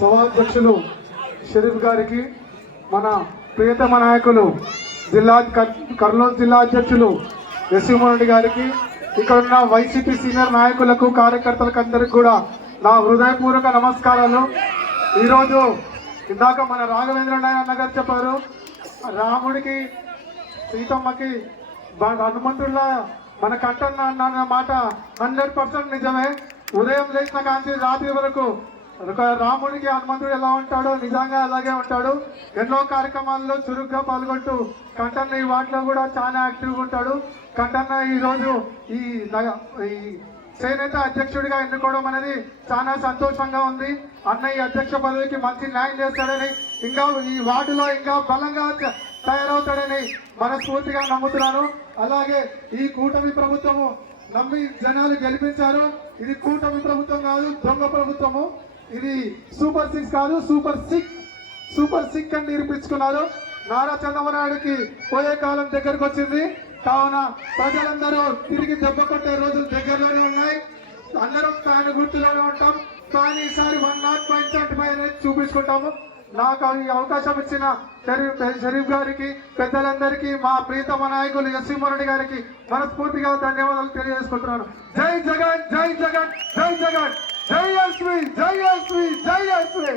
సభాధ్యక్షులు షరీఫ్ గారికి మన ప్రియతమ నాయకులు జిల్లా కర్- కర్నూలు జిల్లా అధ్యక్షులు యశ్వమోహన్ రెడ్డి గారికి ఇక్కడ ఉన్న వైసీపీ సీనియర్ నాయకులకు కార్యకర్తలకు అందరికి కూడా నా హృదయపూర్వక నమస్కారాలు. ఈరోజు ఇందాక మన రాఘవేంద్ర నాయన గారు చెప్పారు రాముడికి సీతమ్మకి హనుమంతుడిలా మన కంటన్న అన్న మాట హండ్రెడ్ పర్సెంట్ నిజమే. ఉదయం లేచిన కాంతి రాత్రి వరకు రాముడికి హనుమంతుడు ఎలా ఉంటాడో నిజంగా అలాగే ఉంటాడు. ఎన్నో కార్యక్రమాల్లో చురుగ్గా పాల్గొంటూ కంటన్న ఈ వాటిలో కూడా చాలా యాక్టివ్గా ఉంటాడు. కంటన్న ఈరోజు ఈ ఈ చేనేత అధ్యక్షుడిగా ఎన్నుకోవడం అనేది చాలా సంతోషంగా ఉంది. అన్నయ్య అధ్యక్ష పదవికి మంచి న్యాయం చేస్తాడని ఇంకా ఈ వార్డులో ఇంకా బలంగా తయారవుతాడని మనస్ఫూర్తిగా నమ్ముతున్నాను. అలాగే ఈ కూటమి ప్రభుత్వము నమ్మి జనాలు గెలిపించారు. ఇది కూటమి ప్రభుత్వం కాదు దొంగ ప్రభుత్వము. ఇది సూపర్ సిక్స్ కాదు సూపర్ సిక్ సూపర్ సిక్ అని నిరూపించుకున్నారు. నారా చంద్రబాబు పోయే కాలం దగ్గరకు వచ్చింది. కావున ప్రజలందరూ తిరిగి దెబ్బ కొట్టే రోజులు దగ్గరలోనే ఉన్నాయి. అందరం ఫ్యాన్ గుర్తులోనే ఉంటాం. కానీ ఈసారి one naught point seventy five అనేది చూపించుకుంటాము. నాకు ఈ అవకాశం ఇచ్చిన షరీఫ్ షరీఫ్ గారికి పెద్దలందరికీ మా ప్రీతమ నాయకులు ఎస్సీ మురళి గారికి మనస్ఫూర్తిగా ధన్యవాదాలు తెలియజేసుకుంటున్నాను. జై జగన్ జై జగన్ జై జగన్! జై ఎస్వి జై ఎస్వి జై ఎస్వి